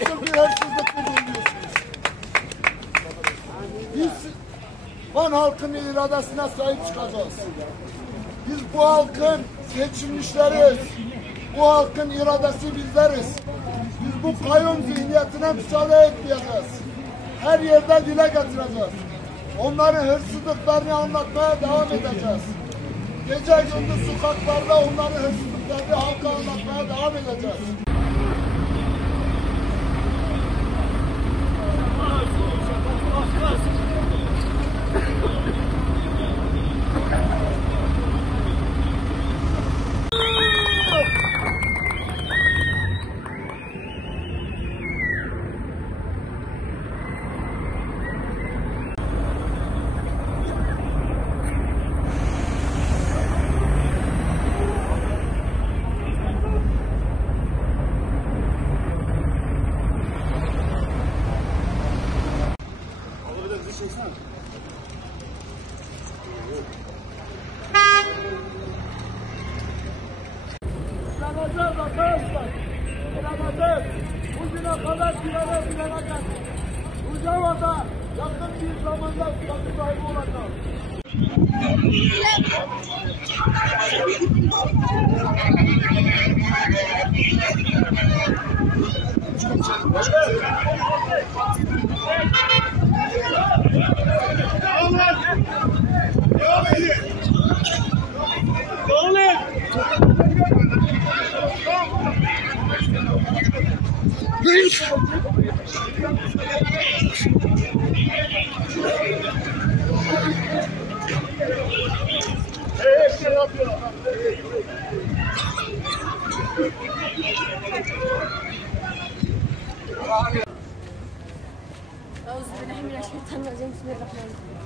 nasıl bir hırsızlık bulunuyorsunuz? Biz Van halkının iradesine sahip çıkacağız. Biz bu halkın seçilmişleriyiz. Bu halkın iradesi bizleriz. Biz bu kayyum zihniyetine müsaade etmeyeceğiz. Her yerde dile getireceğiz. Onların hırsızlıklarını anlatmaya devam edeceğiz. Gece gündüz sokaklarda onların hırsızlıklarını halka anlatmaya devam edeceğiz. Direneceğiz arkadaşlar. Direneceğiz. Bugüne kadar direneceğiz. Rojava'da yakın bir zamanda statü sahibi olacağız. أعوذ بالله من الشيطان الرجيم بسم الله الرحمن الرحيم